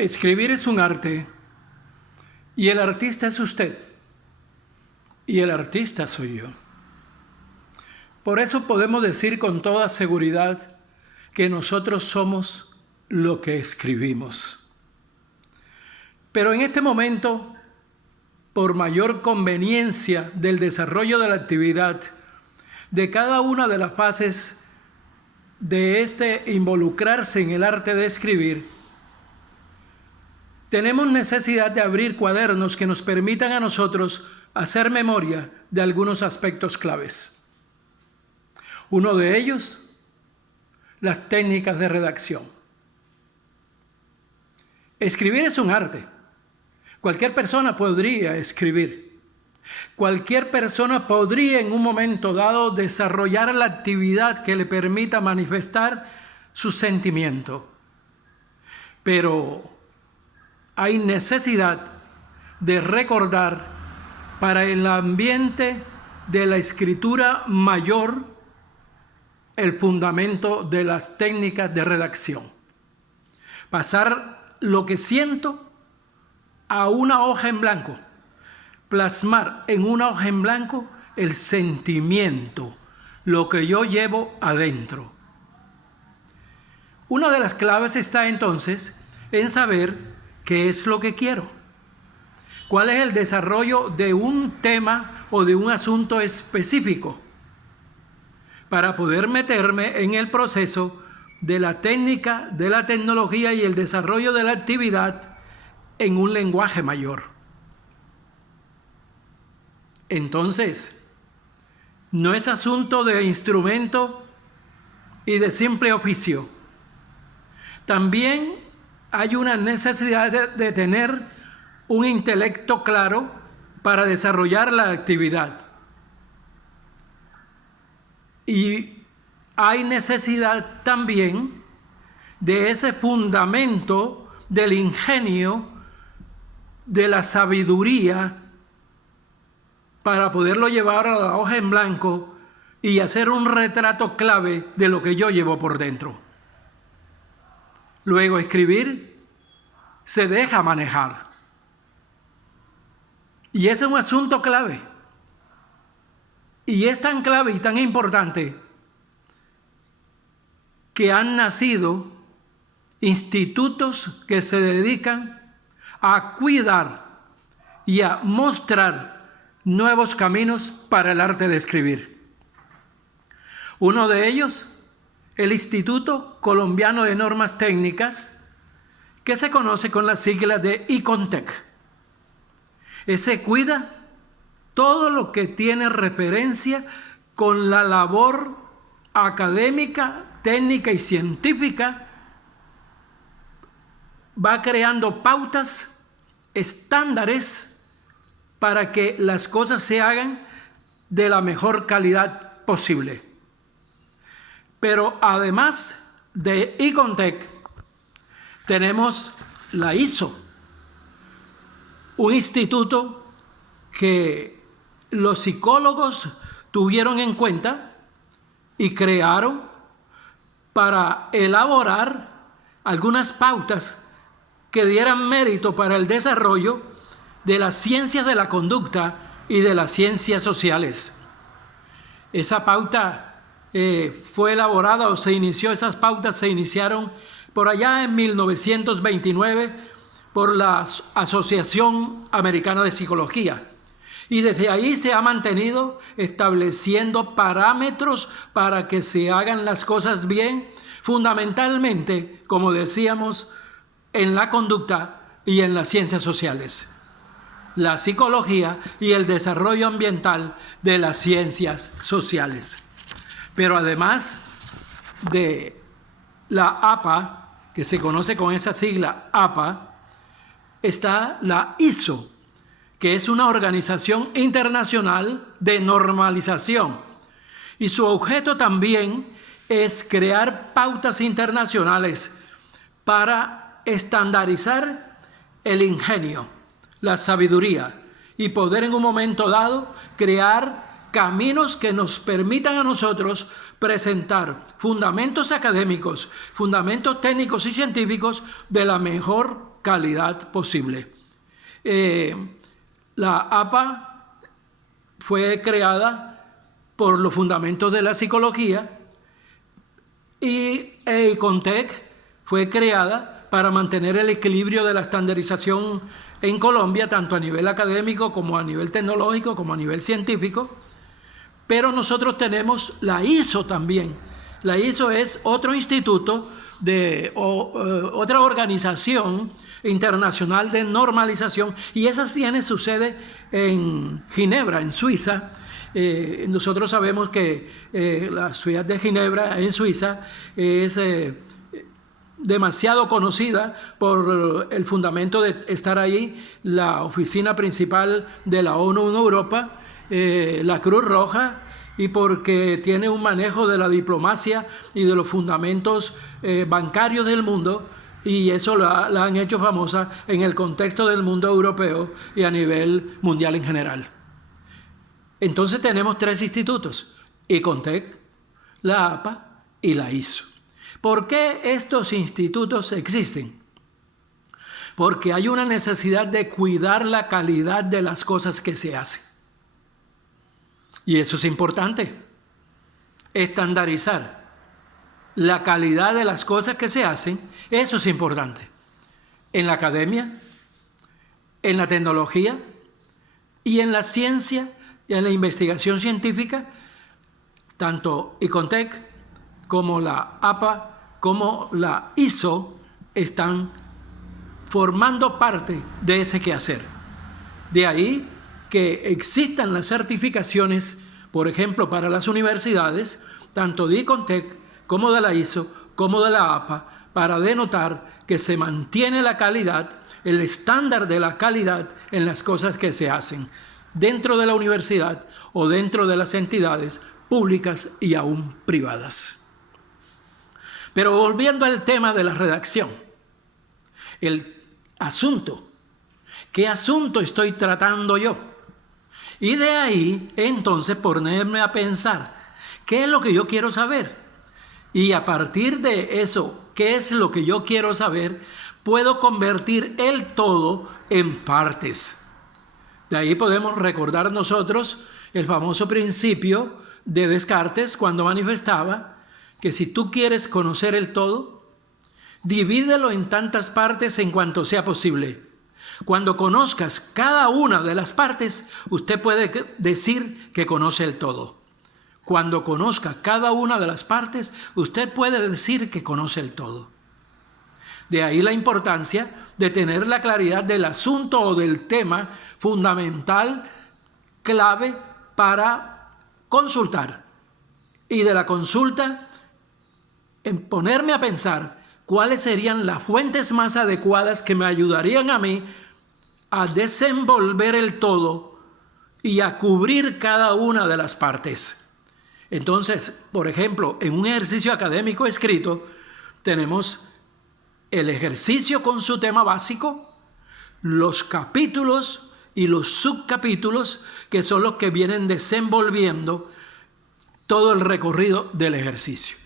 Escribir es un arte y el artista es usted y el artista soy yo. Por eso podemos decir con toda seguridad que nosotros somos lo que escribimos. Pero en este momento, por mayor conveniencia del desarrollo de la actividad, de cada una de las fases de involucrarse en el arte de escribir, tenemos necesidad de abrir cuadernos que nos permitan a nosotros hacer memoria de algunos aspectos claves. Uno de ellos, las técnicas de redacción. Escribir es un arte. Cualquier persona podría escribir. Cualquier persona podría en un momento dado desarrollar la actividad que le permita manifestar su sentimiento. Pero hay necesidad de recordar para el ambiente de la escritura mayor el fundamento de las técnicas de redacción. Pasar lo que siento a una hoja en blanco. Plasmar en una hoja en blanco el sentimiento, lo que yo llevo adentro. Una de las claves está entonces en saber qué es lo que quiero. ¿Cuál es el desarrollo de un tema o de un asunto específico? Para poder meterme en el proceso de la técnica, de la tecnología y el desarrollo de la actividad en un lenguaje mayor. Entonces, no es asunto de instrumento y de simple oficio. También hay una necesidad de tener un intelecto claro para desarrollar la actividad. Y hay necesidad también de ese fundamento del ingenio, de la sabiduría, para poderlo llevar a la hoja en blanco y hacer un retrato clave de lo que yo llevo por dentro. Luego escribir se deja manejar. Y ese es un asunto clave. Y es tan clave y tan importante que han nacido institutos que se dedican a cuidar y a mostrar nuevos caminos para el arte de escribir. Uno de ellos, el Instituto Colombiano de Normas Técnicas, que se conoce con la sigla de ICONTEC. Ese cuida todo lo que tiene referencia con la labor académica, técnica y científica. Va creando pautas, estándares para que las cosas se hagan de la mejor calidad posible. Pero además de ICONTEC, tenemos la ISO, un instituto que los psicólogos tuvieron en cuenta y crearon para elaborar algunas pautas que dieran mérito para el desarrollo de las ciencias de la conducta y de las ciencias sociales. Esa pauta fue elaborada o se inició, esas pautas se iniciaron por allá en 1929 por la Asociación Americana de Psicología. Y desde ahí se ha mantenido estableciendo parámetros para que se hagan las cosas bien, fundamentalmente, como decíamos, en la conducta y en las ciencias sociales. La psicología y el desarrollo ambiental de las ciencias sociales. Pero además de la APA, que se conoce con esa sigla APA, está la ISO, que es una organización internacional de normalización. Y su objeto también es crear pautas internacionales para estandarizar el ingenio, la sabiduría y poder en un momento dado crear caminos que nos permitan a nosotros presentar fundamentos académicos, fundamentos técnicos y científicos de la mejor calidad posible. La APA fue creada por los fundamentos de la psicología y ICONTEC fue creada para mantener el equilibrio de la estandarización en Colombia, tanto a nivel académico como a nivel tecnológico, como a nivel científico. Pero nosotros tenemos la ISO también. La ISO es otro instituto de otra organización internacional de normalización, y esa tiene su sede en Ginebra, en Suiza. Nosotros sabemos que la ciudad de Ginebra, en Suiza, es demasiado conocida por el fundamento de estar ahí la oficina principal de la ONU en Europa, la Cruz Roja, y porque tiene un manejo de la diplomacia y de los fundamentos bancarios del mundo, y eso la han hecho famosa en el contexto del mundo europeo y a nivel mundial en general. Entonces tenemos 3 institutos: ICONTEC, la APA y la ISO. ¿Por qué estos institutos existen? Porque hay una necesidad de cuidar la calidad de las cosas que se hacen. Y eso es importante. Estandarizar la calidad de las cosas que se hacen, eso es importante. En la academia, en la tecnología y en la ciencia y en la investigación científica, tanto ICONTEC como la APA como la ISO están formando parte de ese quehacer. De ahí que existan las certificaciones, por ejemplo, para las universidades, tanto de ICONTEC como de la ISO, como de la APA, para denotar que se mantiene la calidad, el estándar de la calidad en las cosas que se hacen dentro de la universidad o dentro de las entidades públicas y aún privadas. Pero volviendo al tema de la redacción, el asunto, ¿qué asunto estoy tratando yo? Y de ahí, entonces, ponerme a pensar, ¿qué es lo que yo quiero saber? Y a partir de eso, ¿qué es lo que yo quiero saber? Puedo convertir el todo en partes. De ahí podemos recordar nosotros el famoso principio de Descartes, cuando manifestaba que si tú quieres conocer el todo, divídelo en tantas partes en cuanto sea posible. Cuando conozcas cada una de las partes, usted puede decir que conoce el todo. Cuando conozca cada una de las partes, usted puede decir que conoce el todo. De ahí la importancia de tener la claridad del asunto o del tema fundamental, clave para consultar. Y de la consulta, en ponerme a pensar cuáles serían las fuentes más adecuadas que me ayudarían a mí a desenvolver el todo y a cubrir cada una de las partes. Entonces, por ejemplo, en un ejercicio académico escrito, tenemos el ejercicio con su tema básico, los capítulos y los subcapítulos, que son los que vienen desenvolviendo todo el recorrido del ejercicio.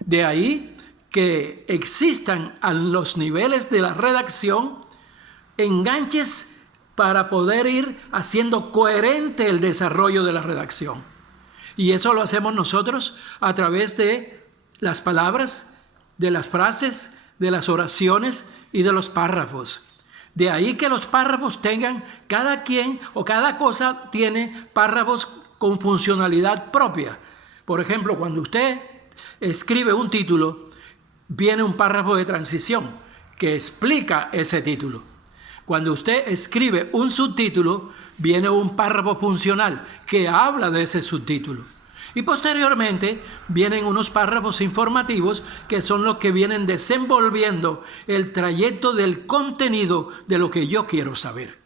De ahí que existan a los niveles de la redacción enganches para poder ir haciendo coherente el desarrollo de la redacción. Y eso lo hacemos nosotros a través de las palabras, de las frases, de las oraciones y de los párrafos. De ahí que los párrafos tengan, cada quien o cada cosa tiene párrafos con funcionalidad propia. Por ejemplo, cuando usted escribe un título, viene un párrafo de transición que explica ese título. Cuando usted escribe un subtítulo, viene un párrafo funcional que habla de ese subtítulo. Y posteriormente vienen unos párrafos informativos que son los que vienen desenvolviendo el trayecto del contenido de lo que yo quiero saber.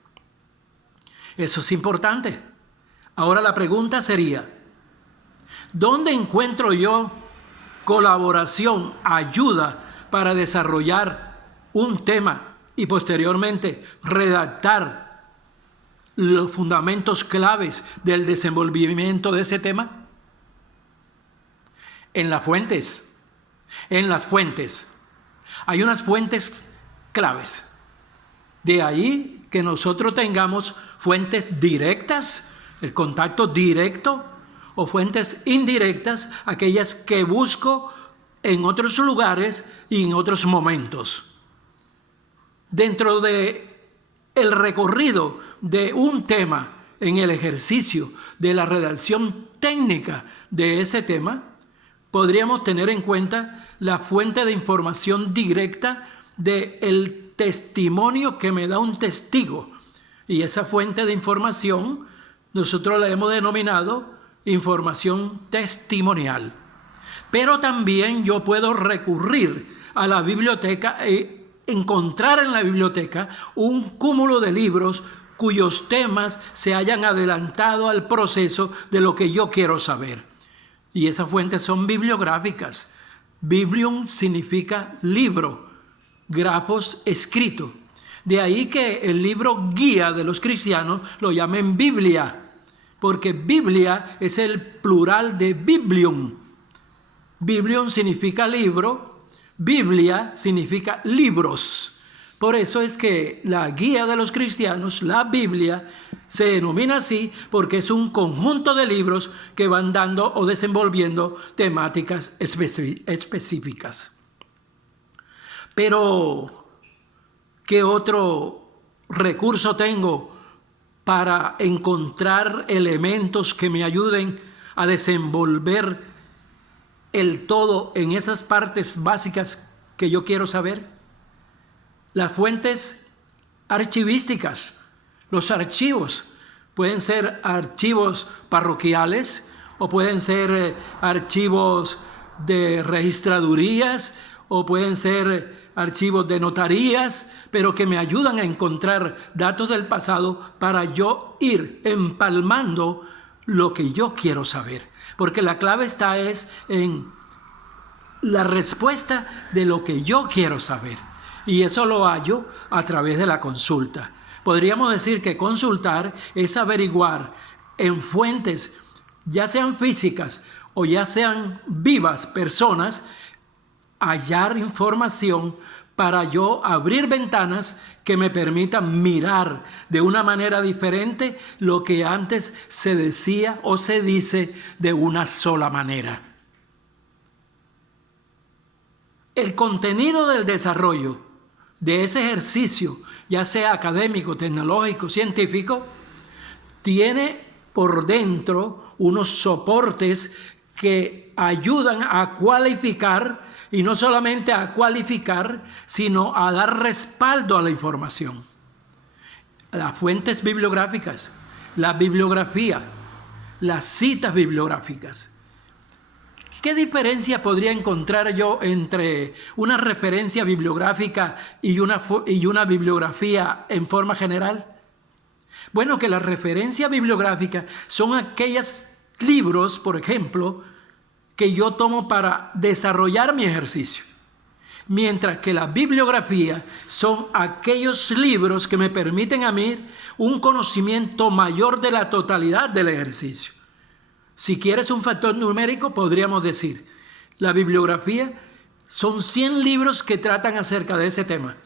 Eso es importante. Ahora la pregunta sería, ¿dónde encuentro yo colaboración, ayuda para desarrollar un tema y posteriormente redactar los fundamentos claves del desenvolvimiento de ese tema? En las fuentes. Hay unas fuentes claves. De ahí que nosotros tengamos fuentes directas, el contacto directo, o fuentes indirectas, aquellas que busco en otros lugares y en otros momentos. Dentro de el recorrido de un tema en el ejercicio de la redacción técnica de ese tema, podríamos tener en cuenta la fuente de información directa del testimonio que me da un testigo. Y esa fuente de información nosotros la hemos denominado información testimonial. Pero también yo puedo recurrir a la biblioteca e encontrar en la biblioteca un cúmulo de libros cuyos temas se hayan adelantado al proceso de lo que yo quiero saber. Y esas fuentes son bibliográficas. Biblium significa libro, grafos escrito. De ahí que el libro guía de los cristianos lo llamen Biblia, porque Biblia es el plural de biblium. Biblium significa libro, Biblia significa libros. Por eso es que la guía de los cristianos, la Biblia, se denomina así porque es un conjunto de libros que van dando o desenvolviendo temáticas específicas. Pero, ¿qué otro recurso tengo para encontrar elementos que me ayuden a desenvolver el todo en esas partes básicas que yo quiero saber? Las fuentes archivísticas, los archivos, pueden ser archivos parroquiales o pueden ser archivos de registradurías o pueden ser archivos de notarías, pero que me ayudan a encontrar datos del pasado para yo ir empalmando lo que yo quiero saber. Porque la clave está en la respuesta de lo que yo quiero saber. Y eso lo hallo a través de la consulta. Podríamos decir que consultar es averiguar en fuentes, ya sean físicas o ya sean vivas personas, hallar información para yo abrir ventanas que me permitan mirar de una manera diferente lo que antes se decía o se dice de una sola manera. El contenido del desarrollo de ese ejercicio, ya sea académico, tecnológico, científico, tiene por dentro unos soportes que ayudan a cualificar, y no solamente a cualificar, sino a dar respaldo a la información. Las fuentes bibliográficas, la bibliografía, las citas bibliográficas. ¿Qué diferencia podría encontrar yo entre una referencia bibliográfica y una bibliografía en forma general? Bueno, que la referencia bibliográfica son aquellos libros, por ejemplo, que yo tomo para desarrollar mi ejercicio. Mientras que la bibliografía son aquellos libros que me permiten a mí un conocimiento mayor de la totalidad del ejercicio. Si quieres un factor numérico, podríamos decir, la bibliografía son 100 libros que tratan acerca de ese tema.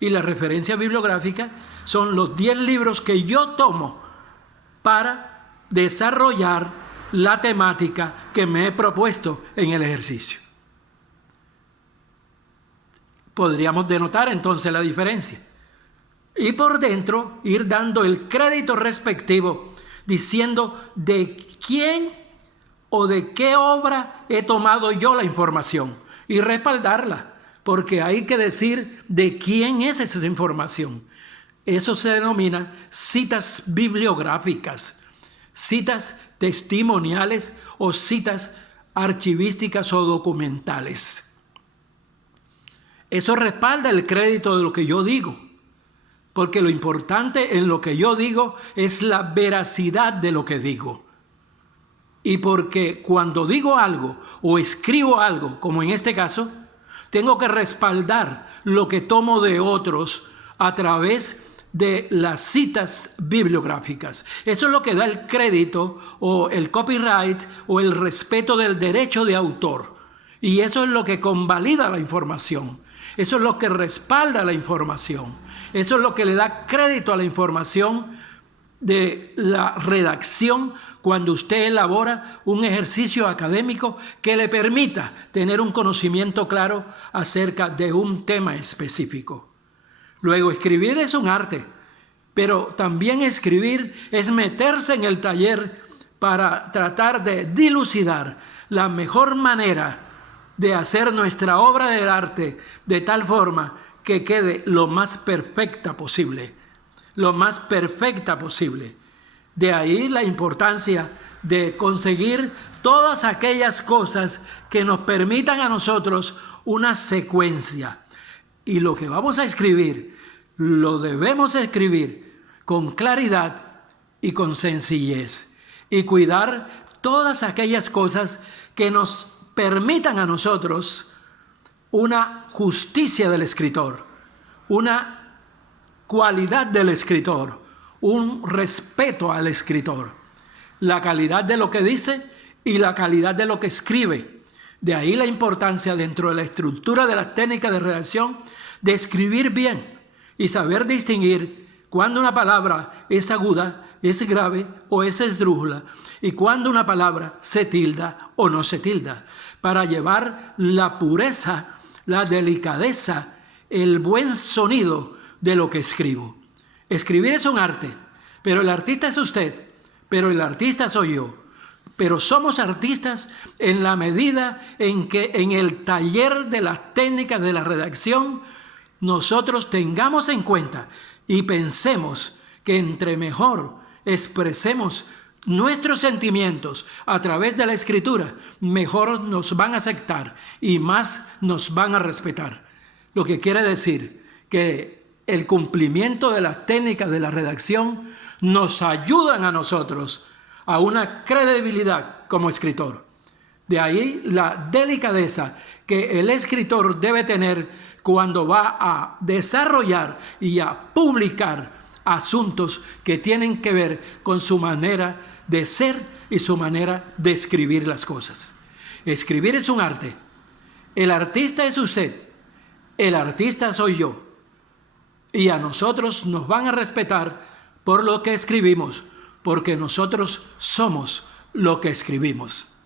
Y la referencia bibliográfica son los 10 libros que yo tomo para desarrollar la temática que me he propuesto en el ejercicio. Podríamos denotar entonces la diferencia. Y por dentro ir dando el crédito respectivo, diciendo de quién o de qué obra he tomado yo la información y respaldarla, porque hay que decir de quién es esa información. Eso se denomina citas bibliográficas, citas testimoniales o citas archivísticas o documentales. Eso respalda el crédito de lo que yo digo, porque lo importante en lo que yo digo es la veracidad de lo que digo. Y porque cuando digo algo o escribo algo, como en este caso, tengo que respaldar lo que tomo de otros a través de las citas bibliográficas. Eso es lo que da el crédito o el copyright o el respeto del derecho de autor. Y eso es lo que convalida la información. Eso es lo que respalda la información. Eso es lo que le da crédito a la información de la redacción cuando usted elabora un ejercicio académico que le permita tener un conocimiento claro acerca de un tema específico. Luego, escribir es un arte, pero también escribir es meterse en el taller para tratar de dilucidar la mejor manera de hacer nuestra obra de arte de tal forma que quede lo más perfecta posible. Lo más perfecta posible. De ahí la importancia de conseguir todas aquellas cosas que nos permitan a nosotros una secuencia. Y lo que vamos a escribir, lo debemos escribir con claridad y con sencillez. Y cuidar todas aquellas cosas que nos permitan a nosotros una justicia del escritor, una cualidad del escritor, un respeto al escritor, la calidad de lo que dice y la calidad de lo que escribe. De ahí la importancia dentro de la estructura de las técnicas de redacción de escribir bien y saber distinguir cuando una palabra es aguda, es grave o es esdrújula y cuando una palabra se tilda o no se tilda, para llevar la pureza, la delicadeza, el buen sonido de lo que escribo. Escribir es un arte, pero el artista es usted, pero el artista soy yo. Pero somos artistas en la medida en que en el taller de las técnicas de la redacción nosotros tengamos en cuenta y pensemos que entre mejor expresemos nuestros sentimientos a través de la escritura, mejor nos van a aceptar y más nos van a respetar. Lo que quiere decir que el cumplimiento de las técnicas de la redacción nos ayudan a nosotros a una credibilidad como escritor. De ahí la delicadeza que el escritor debe tener cuando va a desarrollar y a publicar asuntos que tienen que ver con su manera de ser y su manera de escribir las cosas. Escribir es un arte. El artista es usted. El artista soy yo. Y a nosotros nos van a respetar por lo que escribimos, porque nosotros somos lo que escribimos.